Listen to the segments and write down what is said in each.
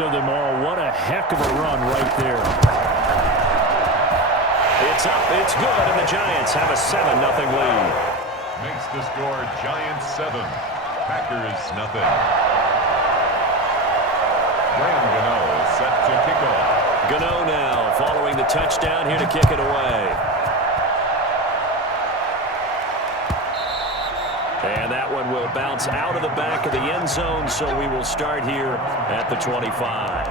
of them all. What a heck of a run right there. It's up, it's good, and the Giants have a 7-0 lead. Makes the score Giants 7, Packers nothing. Graham Gano set to kick off. Gano now following the touchdown here to kick it away. And that one will bounce out of the back of the end zone, so we will start here at the 25.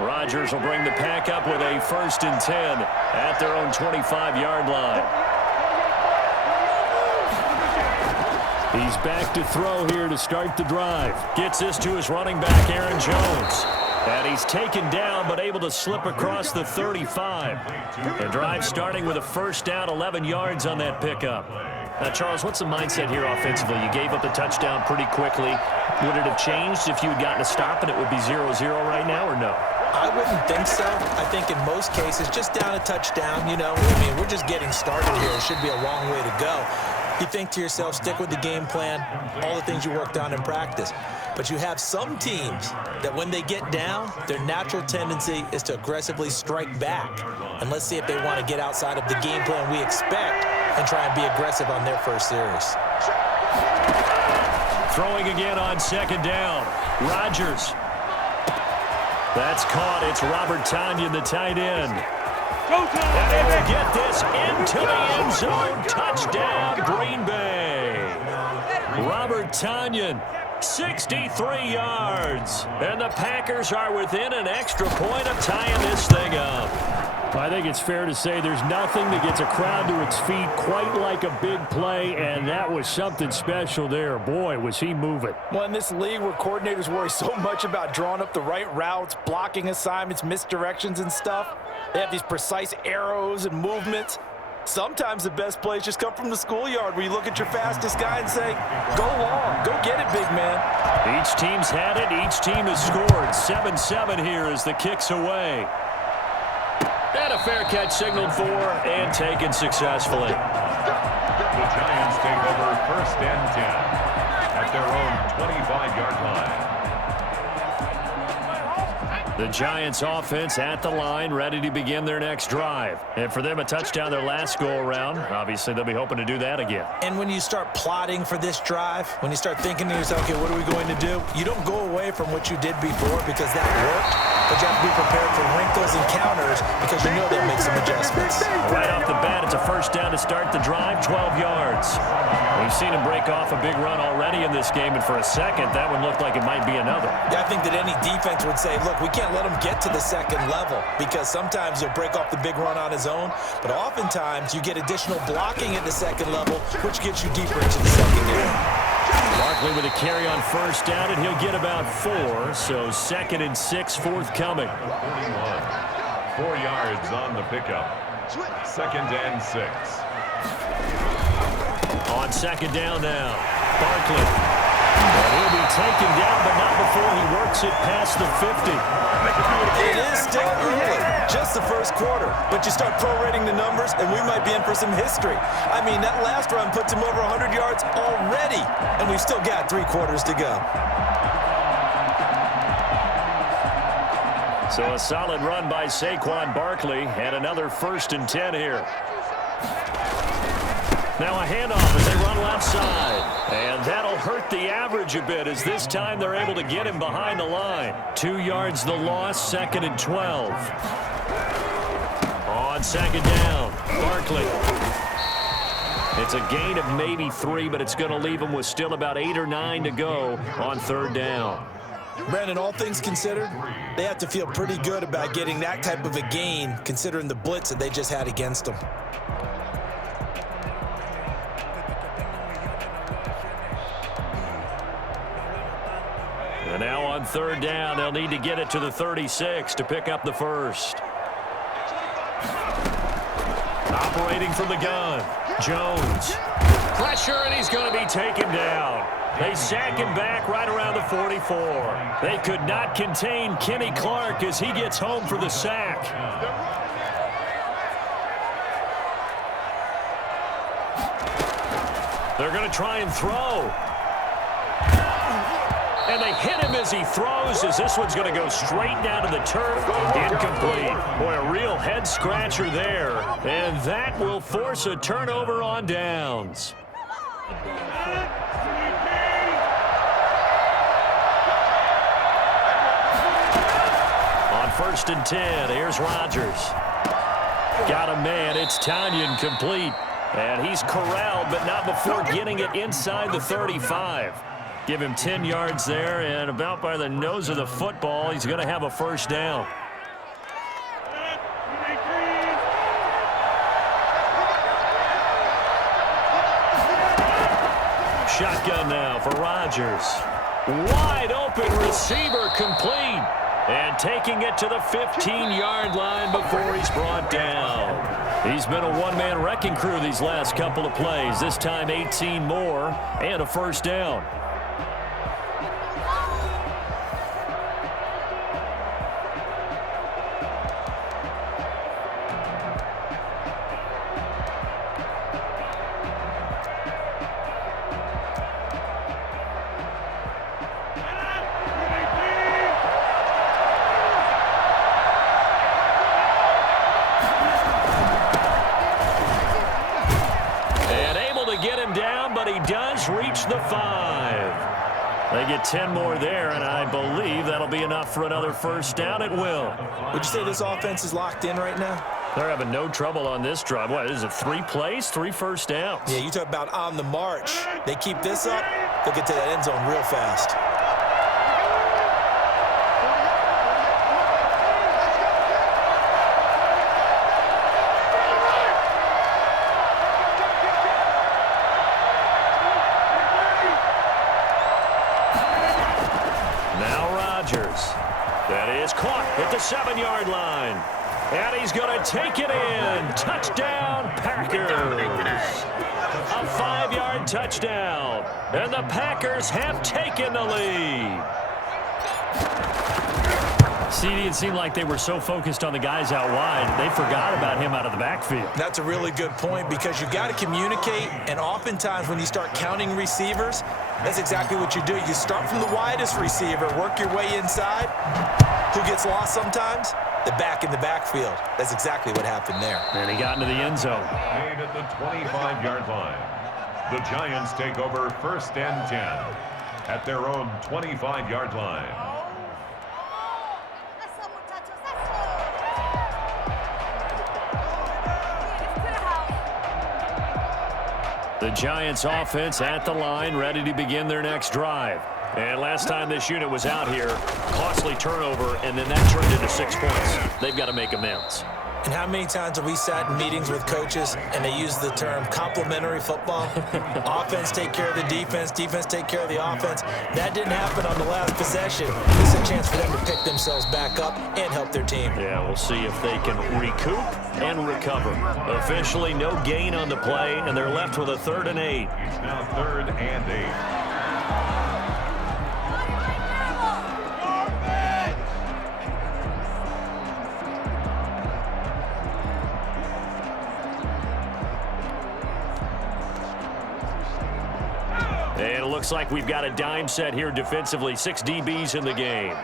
Rodgers will bring the pack up with a 1st and 10 at their own 25-yard line. He's back to throw here to start the drive. Gets this to his running back, Aaron Jones. And he's taken down but able to slip across the 35. The drive starting with a 1st down, 11 yards on that pickup. Now, Charles, what's the mindset here offensively? You gave up the touchdown pretty quickly. Would it have changed if you had gotten a stop and it would be 0-0 right now, or no? I wouldn't think so. I think in most cases, just down a touchdown, you know. I mean, we're just getting started here. It should be a long way to go. You think to yourself, stick with the game plan, all the things you worked on in practice. But you have some teams that when they get down, their natural tendency is to aggressively strike back. And let's see if they want to get outside of the game plan we expect and try and be aggressive on their first series. Throwing again on 2nd down. Rodgers. That's caught. It's Robert Tonyan, the tight end. And they will get this into the end zone. Touchdown, Green Bay. Robert Tonyan, 63 yards. And the Packers are within an extra point of tying this thing up. I think it's fair to say there's nothing that gets a crowd to its feet quite like a big play, and that was something special there. Boy, was he moving. Well, in this league where coordinators worry so much about drawing up the right routes, blocking assignments, misdirections and stuff, they have these precise arrows and movements. Sometimes the best plays just come from the schoolyard where you look at your fastest guy and say, go long, go get it, big man. Each team's had it. Each team has scored. 7-7 here as the kick's away. And a fair catch signaled for and taken successfully. The Giants take over 1st and 10 at their own 25-yard line. The Giants offense at the line, ready to begin their next drive. And for them, a touchdown their last go-around. Obviously, they'll be hoping to do that again. And when you start plotting for this drive, when you start thinking to yourself, okay, what are we going to do? You don't go away from what you did before because that worked, but you have to be prepared for wrinkles and counters because you know they'll make some adjustments. Right off the bat, it's a 1st down to start the drive, 12 yards. We've seen him break off a big run already in this game, and for a second, that one looked like it might be another. Yeah, I think that any defense would say, look, we can't let him get to the 2nd level because sometimes he'll break off the big run on his own, but oftentimes you get additional blocking at the 2nd level, which gets you deeper into the secondary. Barkley with a carry on 1st down, and he'll get about 4, so 2nd and 6 forthcoming. 4 yards on the pickup. 2nd and 6. On 2nd down now, Barkley. And he'll be taken down, but not before he works it past the 50. It is still early, just the 1st quarter, but you start prorating the numbers, and we might be in for some history. I mean, that last run puts him over 100 yards already, and we've still got 3 quarters to go. So a solid run by Saquon Barkley, and another 1st and 10 here. Now a handoff as they run left side. And that'll hurt the average a bit as this time they're able to get him behind the line. 2 yards the loss, 2nd and 12. On 2nd down, Barkley. It's a gain of maybe 3, but it's going to leave him with still about 8 or 9 to go on 3rd down. Brandon, all things considered, they have to feel pretty good about getting that type of a gain considering the blitz that they just had against them. And now on 3rd down, they'll need to get it to the 36 to pick up the 1st. Operating from the gun, Jones. Pressure, and he's going to be taken down. They sack him back right around the 44. They could not contain Kenny Clark as he gets home for the sack. They're going to try and throw. And they hit him as he throws, as this one's going to go straight down to the turf. Incomplete. Boy, a real head-scratcher there. And that will force a turnover on downs. On 1st and 10, here's Rodgers. Got a man. It's Tanyan complete. And he's corralled, but not before getting it inside the 35. Give him 10 yards there, and about by the nose of the football, he's going to have a first down. Shotgun now for Rodgers. Wide open receiver complete. And taking it to the 15-yard line before he's brought down. He's been a one-man wrecking crew these last couple of plays. This time 18 more and a first down. Reach the 5. They get 10 more there, and I believe that'll be enough for another first down. It will. Would you say this offense is locked in right now? They're having no trouble on this drive. What is it, 3 plays, 3 first downs? Yeah, you talk about on the march. They keep this up, they'll get to that end zone real fast. That is caught at the 7-yard line. And he's going to take it in. Touchdown, Packers. A 5-yard touchdown. And the Packers have taken the lead. CD, it seemed like they were so focused on the guys out wide, they forgot about him out of the backfield. That's a really good point because you got to communicate, and oftentimes when you start counting receivers, that's exactly what you do. You start from the widest receiver, work your way inside. Who gets lost sometimes? The back in the backfield. That's exactly what happened there. And he got into the end zone. Made at the 25-yard line. The Giants take over 1st and 10 at their own 25-yard line. The Giants offense at the line, ready to begin their next drive. And last time this unit was out here, costly turnover, and then that turned into 6 points. They've got to make amends. And how many times have we sat in meetings with coaches and they use the term complementary football? Offense take care of the defense, defense take care of the offense. That didn't happen on the last possession. This is a chance for them to pick themselves back up and help their team. Yeah, we'll see if they can recoup and recover. Officially no gain on the play, and they're left with a 3rd and 8. It's now 3rd and 8. And it looks like we've got a dime set here defensively. 6 DBs in the game.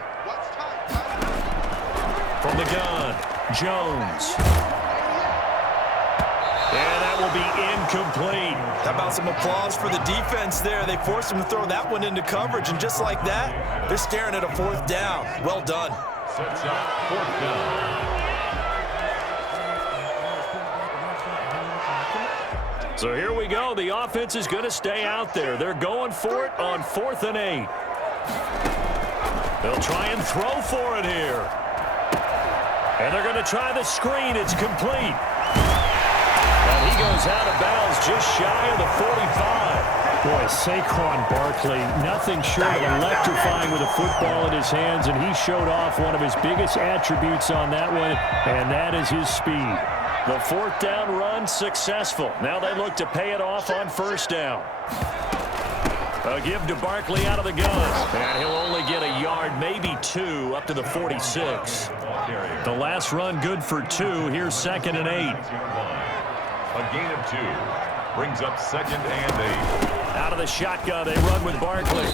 From the gun, Jones. And that will be incomplete. How about some applause for the defense there? They forced him to throw that one into coverage, and just like that, they're staring at a 4th down. Well done. Sets up 4th down. So here we go. The offense is going to stay out there. They're going for it on 4th and 8. They'll try and throw for it here. And they're going to try the screen. It's complete. And he goes out of bounds just shy of the 45. Boy, Saquon Barkley, nothing short of electrifying with a football in his hands, and he showed off one of his biggest attributes on that one, and that is his speed. The 4th down run successful. Now they look to pay it off on 1st down. A give to Barkley out of the gun. And he'll only get a yard, maybe 2, up to the 46. The last run good for 2. Here's 2nd and 8. A gain of 2. brings up 2nd and 8. Out of the shotgun, they run with Barkley.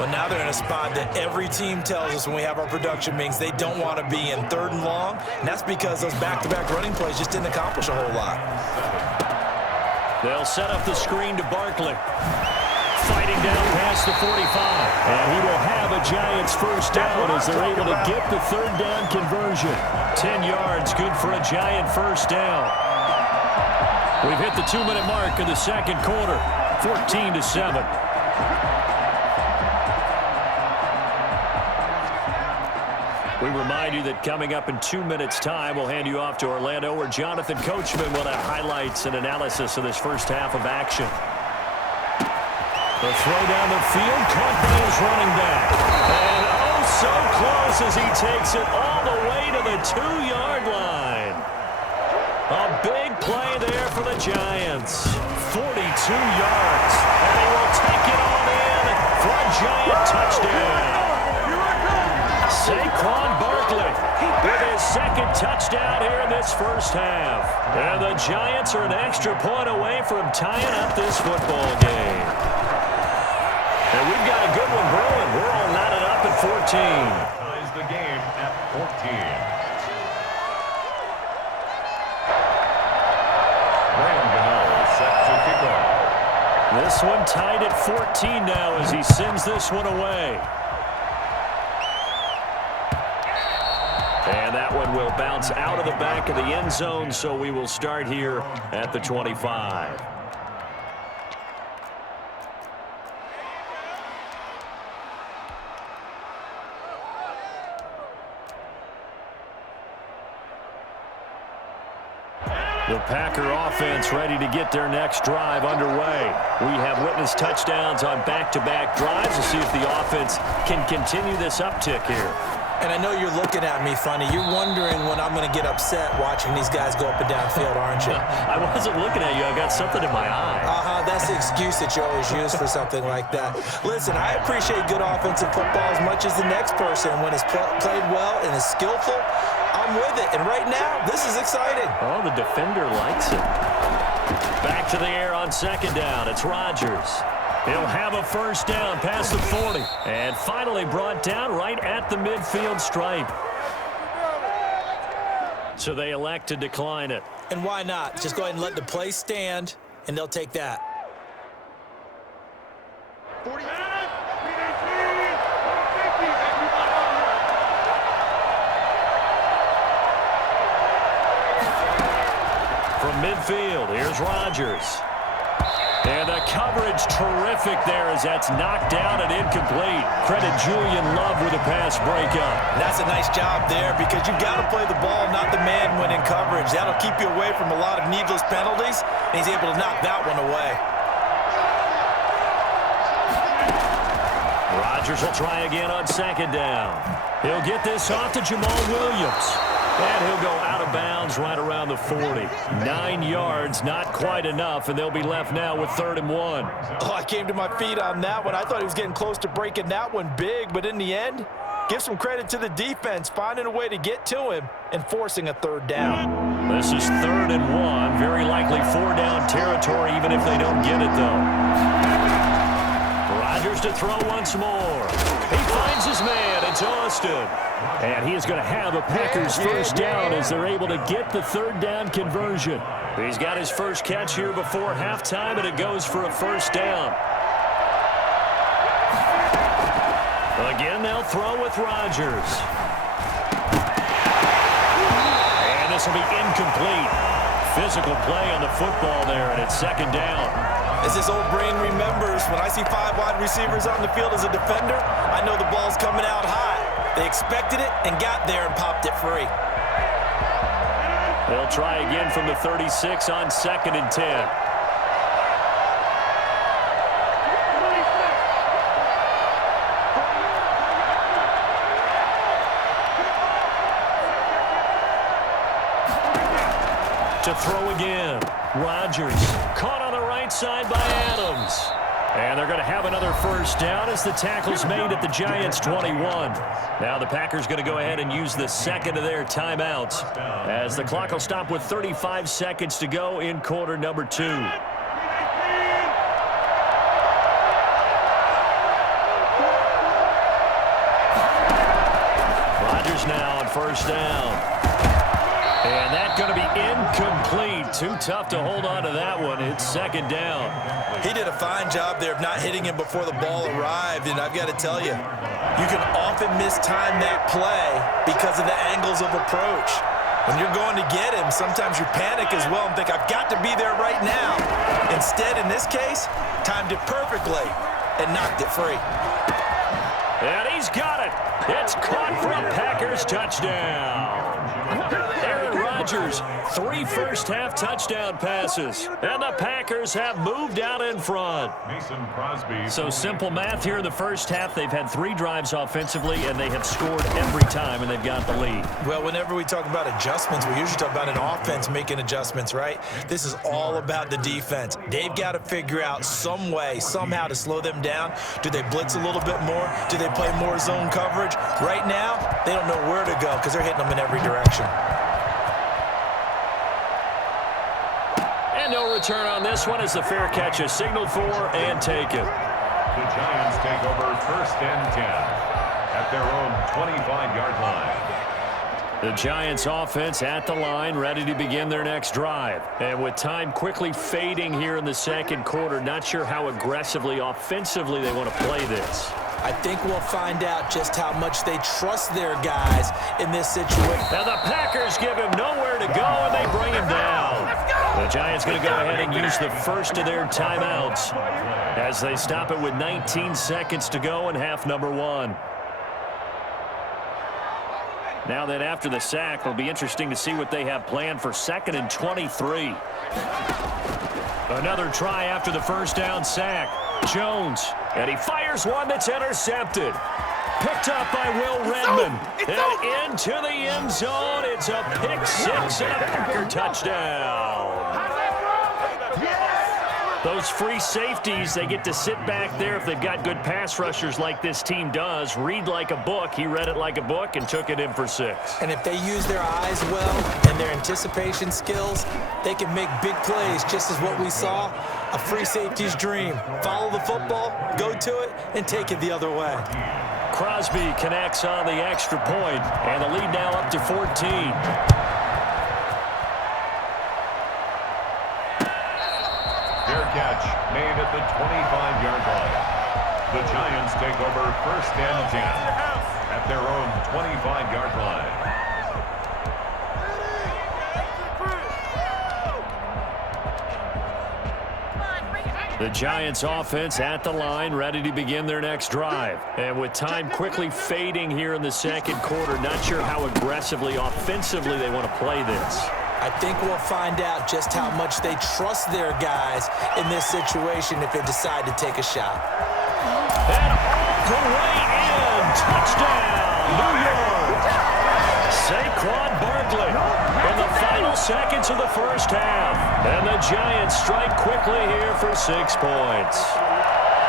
But now they're in a spot that every team tells us when we have our production meetings they don't want to be in, 3rd and long. And that's because those back-to-back running plays just didn't accomplish a whole lot. They'll set up the screen to Barkley. Fighting down past the 45. And he will have a Giants first down as they're able to get the 3rd down conversion. 10 yards, good for a Giant first down. We've hit the 2-minute mark of the 2nd quarter, 14-7. We remind you that coming up in 2 minutes' time, we'll hand you off to Orlando, where Jonathan Coachman will have highlights and analysis of this first half of action. The throw down the field, caught by his running back. And oh, so close as he takes it all the way to the 2-yard line. A big play there for the Giants. 42 yards. And he will take it on in for a Giant touchdown. Saquon Barkley with his 2nd touchdown here in this first half. And the Giants are an extra point away from tying up this football game. And we've got a good one brewing. We're all knotted up at 14. Ties the game at 14. Set to kick off. This one tied at 14 now as he sends this one away. And that one will bounce out of the back of the end zone, so we will start here at the 25. The Packer offense ready to get their next drive underway. We have witnessed touchdowns on back-to-back drives. We'll see if the offense can continue this uptick here. And I know you're looking at me funny. You're wondering when I'm going to get upset watching these guys go up and down field, aren't you? I wasn't looking at you. I got something in my eye. That's the excuse that you always use for something like that. Listen, I appreciate good offensive football as much as the next person. When it's played well and is skillful, I'm with it. And right now, this is exciting. Oh, the defender likes it. Back to the air on 2nd down. It's Rodgers. He'll have a first down past the 40. And finally brought down right at the midfield stripe. So they elect to decline it. And why not? Just go ahead and let the play stand, and they'll take that. From midfield, here's Rodgers. And the coverage terrific there as that's knocked down and incomplete. Credit Julian Love with a pass breakup. That's a nice job there because you've got to play the ball, not the man when in coverage. That'll keep you away from a lot of needless penalties, and he's able to knock that one away. Rodgers will try again on 2nd down. He'll get this off to Jamal Williams. And he'll go out of bounds right around the 40. 9 yards, not quite enough, and they'll be left now with 3rd and 1. Oh, I came to my feet on that one. I thought he was getting close to breaking that one big, but in the end, give some credit to the defense, finding a way to get to him and forcing a 3rd down. This is 3rd and 1, very likely 4-down territory, even if they don't get it, though. Rodgers to throw once more. He finds his man. It's Austin. And he is going to have a Packers first down as they're able to get the 3rd down conversion. He's got his first catch here before halftime, and it goes for a first down. Again, they'll throw with Rodgers. And this will be incomplete. Physical play on the football there, and it's 2nd down. As this old brain remembers, when I see 5 wide receivers on the field as a defender, I know the ball's coming out high. They expected it and got there and popped it free. They'll try again from the 36 on 2nd and 10. To throw again. Rodgers caught on the right side by Adams. And they're going to have another first down as the tackle's made at the Giants' 21. Now the Packers going to go ahead and use the second of their timeouts as the clock will stop with 35 seconds to go in quarter number 2. Rodgers now on first down. And that's going to be incomplete. Too tough to hold on to that one. It's second down. He did a fine job there of not hitting him before the ball arrived, and I've got to tell you, you can often mistime that play because of the angles of approach. When you're going to get him, sometimes you panic as well and think, I've got to be there right now. Instead, in this case, timed it perfectly and knocked it free. And he's got it. It's caught for a Packers touchdown. Aaron Rodgers, 3 first-half touchdown passes. And the Packers have moved out in front. Mason Crosby. So simple math here in the first half. They've had 3 drives offensively, and they have scored every time, and they've got the lead. Well, whenever we talk about adjustments, we usually talk about an offense making adjustments, right? This is all about the defense. They've got to figure out some way, somehow to slow them down. Do they blitz a little bit more? Do they play more zone coverage? Right now, they don't know where to go because they're hitting them in every direction. And no return on this one as the fair catch is signaled for and taken. The Giants take over first and 10 at their own 25-yard line. The Giants offense at the line, ready to begin their next drive. And with time quickly fading here in the second quarter, not sure how aggressively, offensively they want to play this. I think we'll find out just how much they trust their guys in this situation. Now the Packers give him nowhere to go, and they bring him down. The Giants going to go ahead and use the first of their timeouts as they stop it with 19 seconds to go in half number 1. Now then, after the sack, it'll be interesting to see what they have planned for 2nd and 23. Another try after the first down sack. Jones, and he fires one that's intercepted. Picked up by Will Redmond. And into the end zone. It's a pick 6 and a Packer touchdown. Those free safeties, they get to sit back there if they've got good pass rushers like this team does. Read like a book. He read it like a book and took it in for 6. And if they use their eyes well and their anticipation skills, they can make big plays, just as what we saw. A free safety's dream. Follow the football, go to it, and take it the other way. Crosby connects on the extra point, and the lead now up to 14. Fair catch made at the 25-yard line. The Giants take over first and 10 at their own 25-yard line. The Giants offense at the line, ready to begin their next drive. And with time quickly fading here in the second quarter, not sure how aggressively, offensively they want to play this. I think we'll find out just how much they trust their guys in this situation if they decide to take a shot. And all the way in. Touchdown, New York. Saquon Barkley in the final seconds of the first half. And the Giants strike quickly here for 6 points.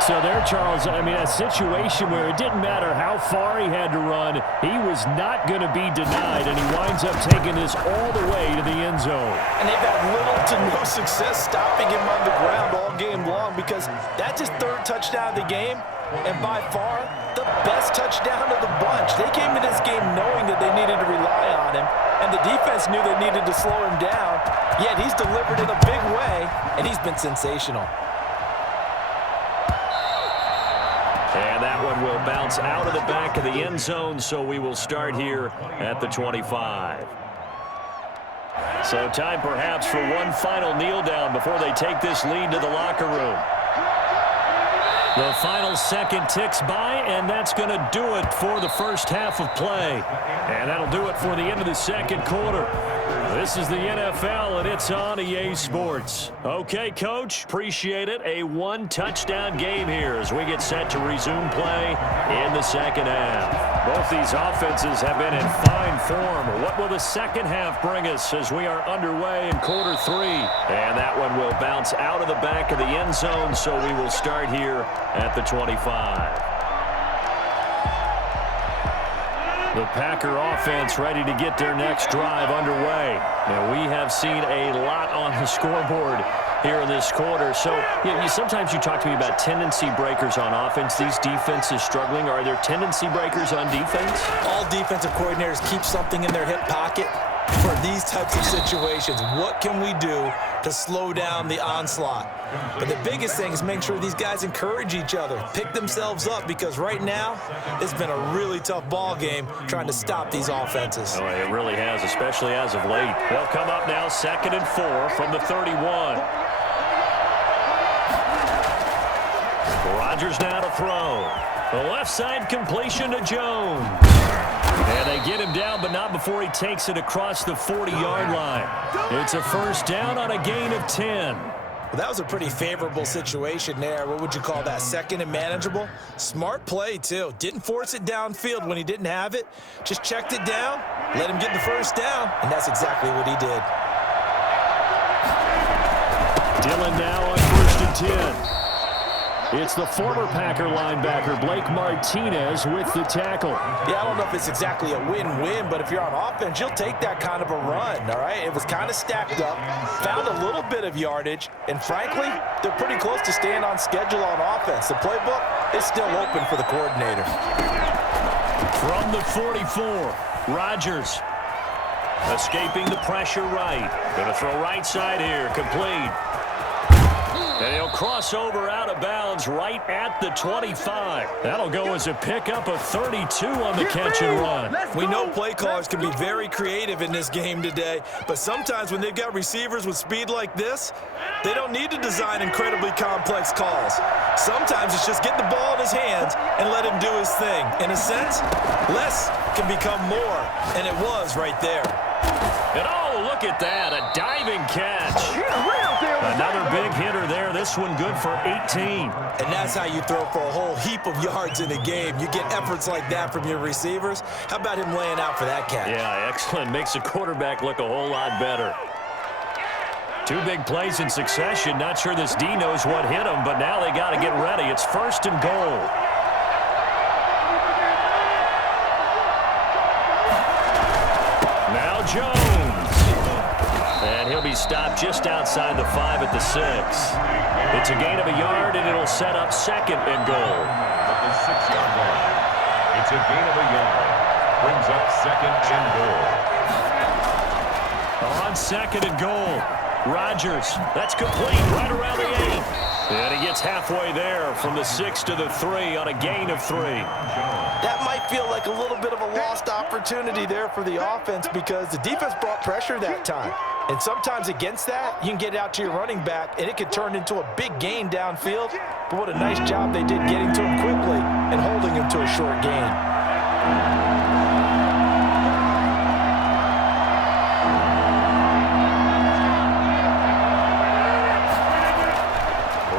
So there, Charles, I mean, a situation where it didn't matter how far he had to run, he was not going to be denied, and he winds up taking this all the way to the end zone. And they've had little to no success stopping him on the ground all game long because that's his 3rd touchdown of the game, and by far the best touchdown of the bunch. They came into this game knowing that they needed to rely on him, and the defense knew they needed to slow him down, yet he's delivered in a big way, and he's been sensational. And that one will bounce out of the back of the end zone, so we will start here at the 25. So time perhaps for one final kneel down before they take this lead to the locker room. The final second ticks by, and that's going to do it for the first half of play. And that'll do it for the end of the second quarter. This is the NFL, and it's on EA Sports. Okay, Coach, appreciate it. A one-touchdown game here as we get set to resume play in the second half. Both these offenses have been in fine form. What will the second half bring us as we are underway in quarter three? And that one will bounce out of the back of the end zone, so we will start here at the 25. The Packer offense ready to get their next drive underway. And we have seen a lot on the scoreboard here in this quarter. So sometimes you talk to me about tendency breakers on offense. These defenses struggling. Are there tendency breakers on defense? All defensive coordinators keep something in their hip pocket for these types of situations. What can we do to slow down the onslaught? But the biggest thing is make sure these guys encourage each other, pick themselves up, because right now it's been a really tough ball game trying to stop these offenses. Oh, it really has, especially as of late. They'll come up now 2nd and 4 from the 31. Rodgers now to throw. The left side completion to Jones. And they get him down, but not before he takes it across the 40-yard line. It's a first down on a gain of 10. Well, that was a pretty favorable situation there. What would you call that? Second and manageable? Smart play, too. Didn't force it downfield when he didn't have it. Just checked it down, let him get the first down, and that's exactly what he did. Dillon now on 1st and 10. It's the former Packer linebacker, Blake Martinez, with the tackle. Yeah, I don't know if it's exactly a win-win, but if you're on offense, you'll take that kind of a run, all right? It was kind of stacked up, found a little bit of yardage, and frankly, they're pretty close to staying on schedule on offense. The playbook is still open for the coordinator. From the 44, Rodgers escaping the pressure right. Going to throw right side here, complete. And he'll cross over out of bounds right at the 25. That'll go as a pickup of 32 on the catch and run. We know play callers can be very creative in this game today, but sometimes when they've got receivers with speed like this, they don't need to design incredibly complex calls. Sometimes it's just get the ball in his hands and let him do his thing. In a sense, less can become more, and it was right there. And oh, look at that, a diving catch. Another big hitter there, this one good for 18. And that's how you throw for a whole heap of yards in a game. You get efforts like that from your receivers. How about him laying out for that catch? Yeah, excellent. Makes the quarterback look a whole lot better. Two big plays in succession. Not sure this D knows what hit him, but now they got to get ready. It's 1st and goal. Now Jones. And he'll be stopped just outside the 5 at the 6. It's a gain of a yard, and it'll set up 2nd and goal. At the 6-yard line. It's a gain of a yard. Brings up 2nd and goal. On 2nd and goal, Rodgers. That's complete right around the 8. And he gets halfway there from the 6 to the 3 on a gain of 3. That might feel like a little bit of a lost opportunity there for the offense because the defense brought pressure that time. And sometimes against that, you can get it out to your running back, and it could turn into a big gain downfield. But what a nice job they did getting to him quickly and holding him to a short gain.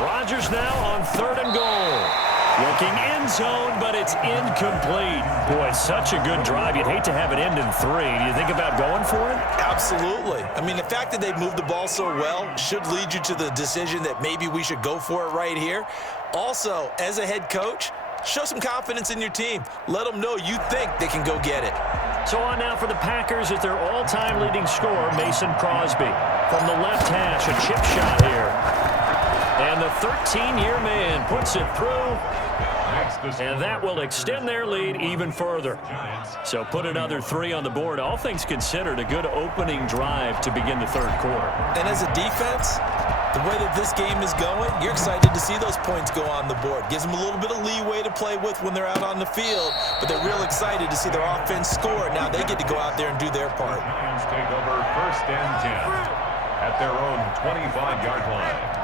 Rodgers now on 3rd and goal. Looking end zone, but it's incomplete. Boy, such a good drive. You'd hate to have it end in 3. Do you think about going for it? Absolutely. I mean, the fact that they've moved the ball so well should lead you to the decision that maybe we should go for it right here. Also, as a head coach, show some confidence in your team. Let them know you think they can go get it. So on now for the Packers is their all-time leading scorer, Mason Crosby. From the left hash, a chip shot here. And the 13-year man puts it through. And that will extend their lead even further. So put another 3 on the board. All things considered, a good opening drive to begin the 3rd quarter. And as a defense, the way that this game is going, you're excited to see those points go on the board. Gives them a little bit of leeway to play with when they're out on the field, but they're real excited to see their offense score. Now they get to go out there and do their part. Lions take over 1st and 10 at their own 25-yard line.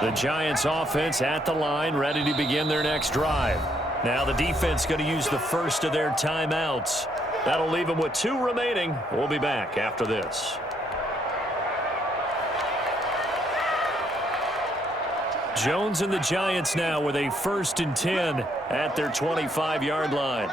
The Giants offense at the line, ready to begin their next drive. Now the defense going to use the first of their timeouts. That'll leave them with 2 remaining. We'll be back after this. Jones and the Giants now with a 1st and 10 at their 25-yard line.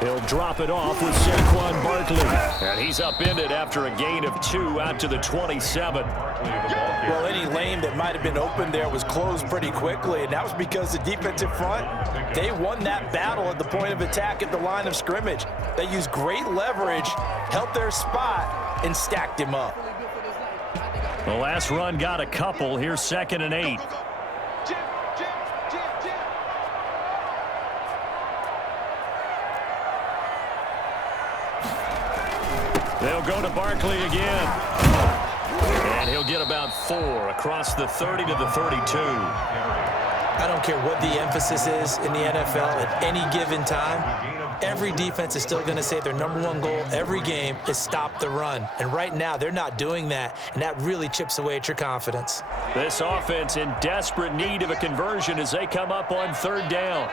He'll drop it off with Saquon Barkley. And he's upended after a gain of 2 out to the 27. Well, any lane that might have been open there was closed pretty quickly, and that was because the defensive front, they won that battle at the point of attack at the line of scrimmage. They used great leverage, held their spot, and stacked him up. The last run got a couple. Here's 2nd and 8. They'll go to Barkley again. And he'll get about 4 across the 30 to the 32. I don't care what the emphasis is in the NFL at any given time. Every defense is still going to say their #1 goal every game is stop the run. And right now, they're not doing that, and that really chips away at your confidence. This offense in desperate need of a conversion as they come up on 3rd down.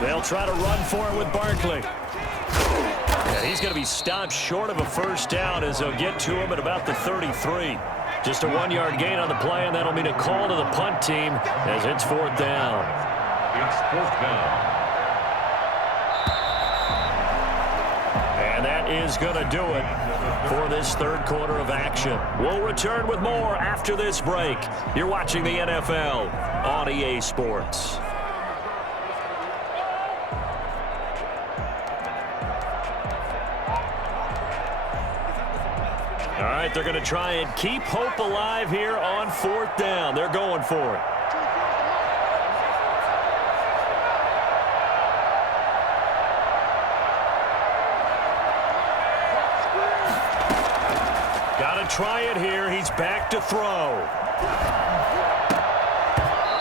They'll try to run for it with Barkley. And he's going to be stopped short of a 1st down as they'll get to him at about the 33. Just a 1-yard gain on the play, and that'll mean a call to the punt team as it's 4th down. It's 4th down. And that is going to do it for this 3rd quarter of action. We'll return with more after this break. You're watching the NFL on EA Sports. All right, they're going to try and keep hope alive here on 4th down. They're going for it. Got to try it here. He's back to throw.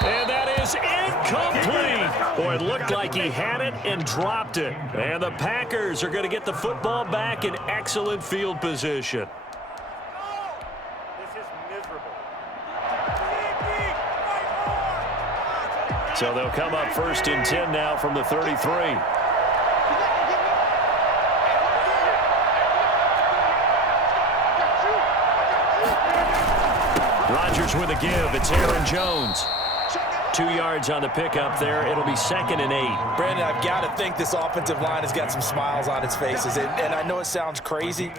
And that is incomplete. Boy, it looked like he had it and dropped it. And the Packers are going to get the football back in excellent field position. So they'll come up 1st and 10 now from the 33. Rodgers with a give. It's Aaron Jones. 2 yards on the pickup there. It'll be 2nd and 8. Brandon, I've got to think this offensive line has got some smiles on its faces. And I know it sounds crazy,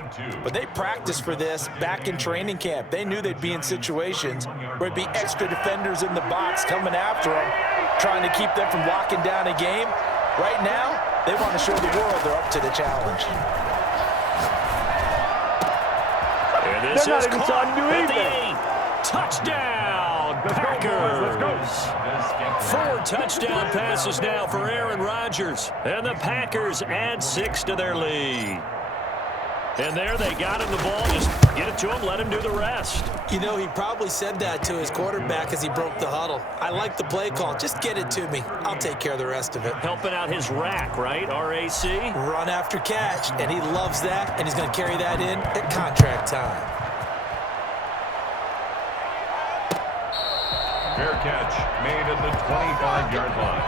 but they practiced for this back in training camp. They knew they'd be in situations where it'd be extra defenders in the box coming after them, trying to keep them from locking down a game. Right now, they want to show the world they're up to the challenge. And this is caught at the 8. Touchdown, Packers. Let's go. 4 touchdown passes now for Aaron Rodgers. And the Packers add 6 to their lead. And there they got him the ball. Just get it to him, let him do the rest. You know, he probably said that to his quarterback as he broke the huddle. I like the play call. Just get it to me. I'll take care of the rest of it. Helping out his rack, right? RAC? Run after catch. And he loves that, and he's going to carry that in at contract time. Fair catch made at the 25-yard line.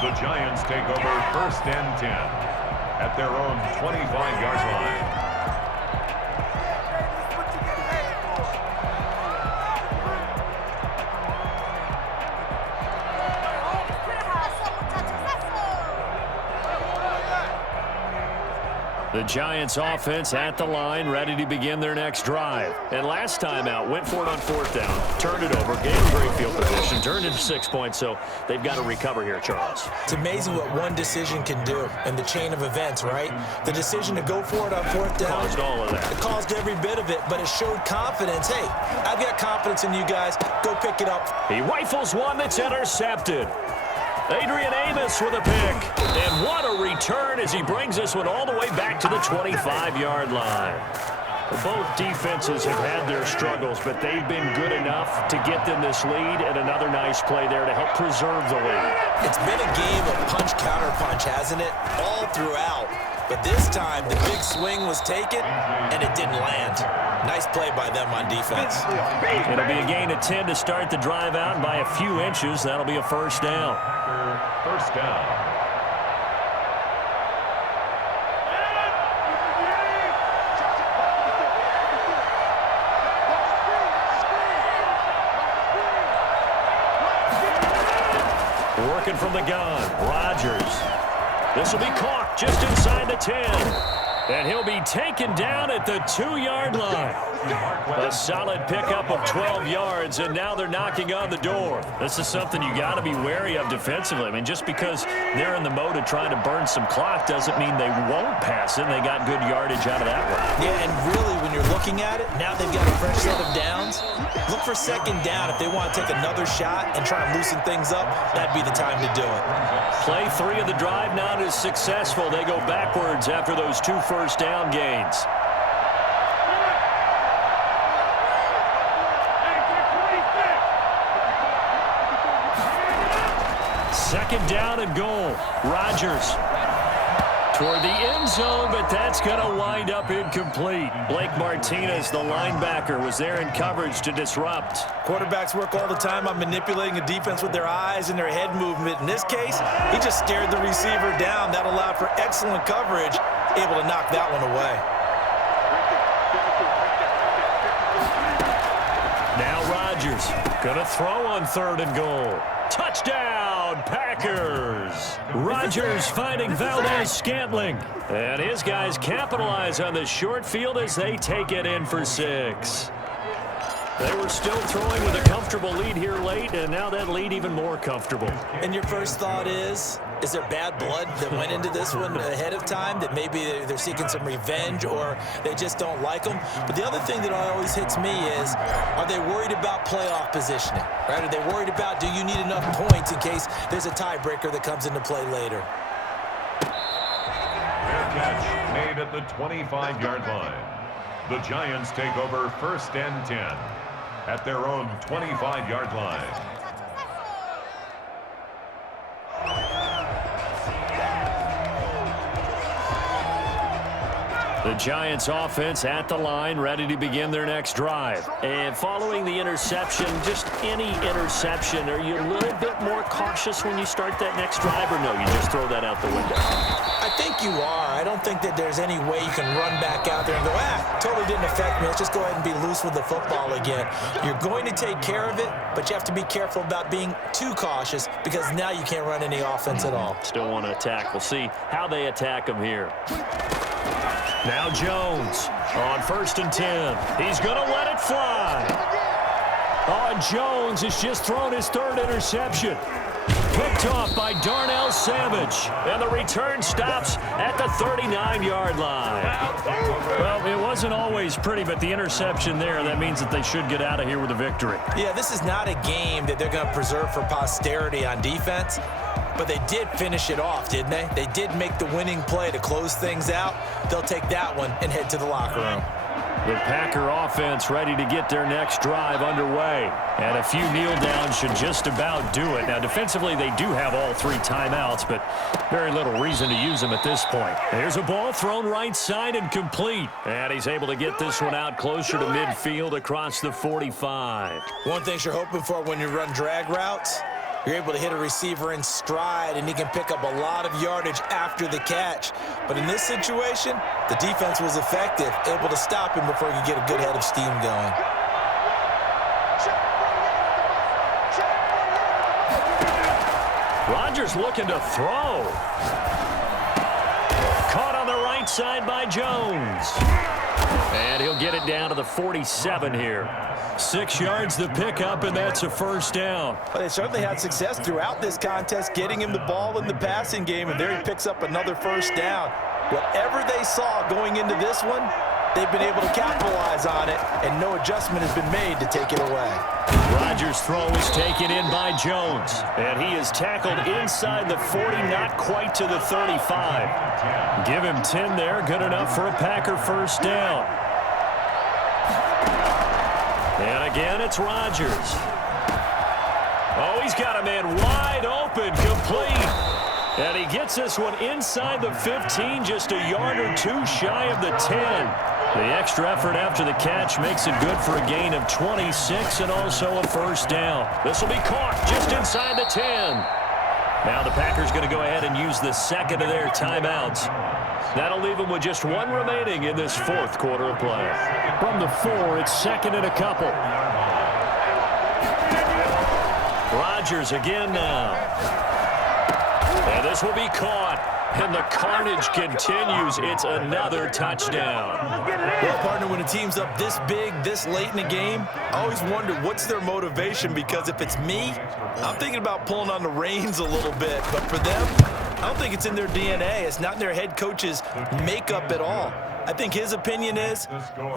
The Giants take over 1st and 10 at their own 25-yard line. The Giants offense at the line, ready to begin their next drive. And last time out, went for it on 4th down, turned it over, gave them great field position, turned into 6 points, so they've got to recover here, Charles. It's amazing what one decision can do in the chain of events, right? The decision to go for it on 4th down. Caused all of that. It caused every bit of it, but it showed confidence. Hey, I've got confidence in you guys. Go pick it up. He rifles one that's intercepted. Adrian Amos with a pick. And what a return as he brings this one all the way back to the 25-yard line. Both defenses have had their struggles, but they've been good enough to get them this lead, and another nice play there to help preserve the lead. It's been a game of punch-counter-punch, hasn't it? All throughout. But this time, the big swing was taken, and it didn't land. Nice play by them on defense. It'll be a gain of 10 to start the drive out, and by a few inches, that'll be a first down. First down. Working from the gun, Rodgers. This will be caught just inside the 10. And he'll be taken down at the 2-yard line. A solid pickup of 12 yards, and now they're knocking on the door. This is something you got to be wary of defensively. I mean, just because they're in the mode of trying to burn some clock doesn't mean they won't pass it, and they got good yardage out of that one. Yeah, and really, when you're looking at it, now they've got a fresh set of downs. Look for second down. If they want to take another shot and try and loosen things up, that'd be the time to do it. Play 3 of the drive now is successful. They go backwards after those 2 first down gains. Second down and goal. Rodgers toward the end zone, but that's going to wind up incomplete. Blake Martinez, the linebacker, was there in coverage to disrupt. Quarterbacks work all the time on manipulating a defense with their eyes and their head movement. In this case, he just stared the receiver down. That allowed for excellent coverage, able to knock that one away. Now Rodgers going to throw on 3rd and goal. Touchdown, Packers! Rodgers finding Valdez-Scantling. And his guys capitalize on the short field as they take it in for 6. They were still throwing with a comfortable lead here late, and now that lead even more comfortable. And your first thought is there bad blood that went into this one ahead of time, that maybe they're seeking some revenge or they just don't like them? But the other thing that always hits me is, are they worried about playoff positioning? Right? Are they worried about, do you need enough points in case there's a tiebreaker that comes into play later? Fair catch made at the 25-yard line. The Giants take over 1st and 10 at their own 25-yard line. The Giants offense at the line, ready to begin their next drive. And following the interception, just any interception, are you a little bit more cautious when you start that next drive, or no, you just throw that out the window? I think you are. I don't think that there's any way you can run back out there and go, totally didn't affect me. Let's just go ahead and be loose with the football again. You're going to take care of it, but you have to be careful about being too cautious because now you can't run any offense at all. Still want to attack. We'll see how they attack them here. Now Jones on 1st and 10. He's going to let it fly. Oh, and Jones has just thrown his 3rd interception. Picked off by Darnell Savage. And the return stops at the 39-yard line. Well, it wasn't always pretty, but the interception there, that means that they should get out of here with a victory. Yeah, this is not a game that they're going to preserve for posterity on defense. But they did finish it off, didn't they? They did make the winning play to close things out. They'll take that one and head to the locker room. The Packer offense ready to get their next drive underway. And a few kneel downs should just about do it. Now, defensively, they do have all 3 timeouts, but very little reason to use them at this point. Here's a ball thrown right side and complete. And he's able to get this one out closer to midfield across the 45. One thing you're hoping for when you run drag routes, you're able to hit a receiver in stride, and he can pick up a lot of yardage after the catch. But in this situation, the defense was effective, able to stop him before he could get a good head of steam going. Rodgers looking to throw. Caught on the right side by Jones. And he'll get it down to the 47 here. 6 yards the pickup, and that's a first down. Well, they certainly had success throughout this contest, getting him the ball in the passing game, and there he picks up another first down. Whatever they saw going into this one, they've been able to capitalize on it, and no adjustment has been made to take it away. Rodgers' throw is taken in by Jones, and he is tackled inside the 40, not quite to the 35. Give him 10 there, good enough for a Packer first down. And again, it's Rodgers. Oh, he's got a man wide open, complete. And he gets this one inside the 15, just a yard or 2 shy of the 10. The extra effort after the catch makes it good for a gain of 26 and also a first down. This will be caught just inside the 10. Now the Packers going to go ahead and use the second of their timeouts. That'll leave them with just one remaining in this fourth quarter of play. From the 4, it's second and a couple. Rodgers again now. And this will be caught. And the carnage continues. It's another touchdown. Well, partner, when a team's up this big, this late in the game, I always wonder what's their motivation, because if it's me, I'm thinking about pulling on the reins a little bit. But for them, I don't think it's in their DNA. It's not in their head coach's makeup at all. I think his opinion is,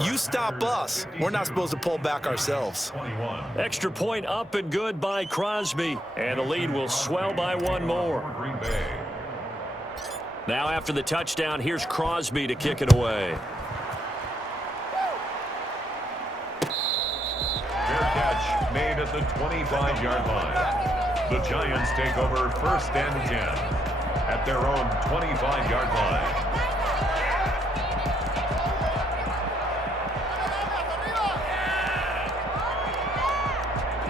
you stop us, we're not supposed to pull back ourselves. Extra point up and good by Crosby. And the lead will swell by one more. Now after the touchdown, here's Crosby to kick it away. Fair catch made at the 25-yard line. The Giants take over first and 10 at their own 25-yard line.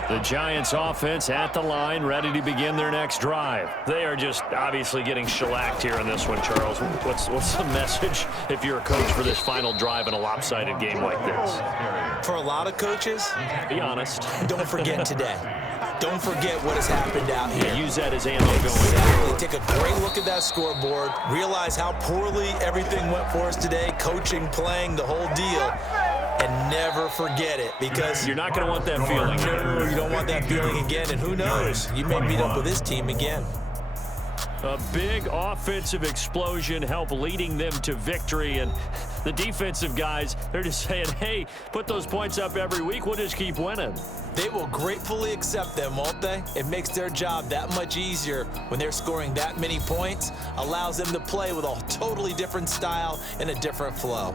The Giants offense at the line, ready to begin their next drive. They are just obviously getting shellacked here in this one, Charles. What's the message if you're a coach for this final drive in a lopsided game like this? For a lot of coaches, be honest. Don't forget today. Don't forget what has happened out here. Use that as ammo going forward. Take a great look at that scoreboard. Realize how poorly everything went for us today. Coaching, playing, the whole deal. And never forget it, because you're not going to want that feeling. No, you don't want that feeling again. And who knows? You may meet up with this team again. A big offensive explosion helped leading them to victory. And the defensive guys, they're just saying, hey, put those points up every week. We'll just keep winning. They will gratefully accept them, won't they? It makes their job that much easier when they're scoring that many points. Allows them to play with a totally different style and a different flow.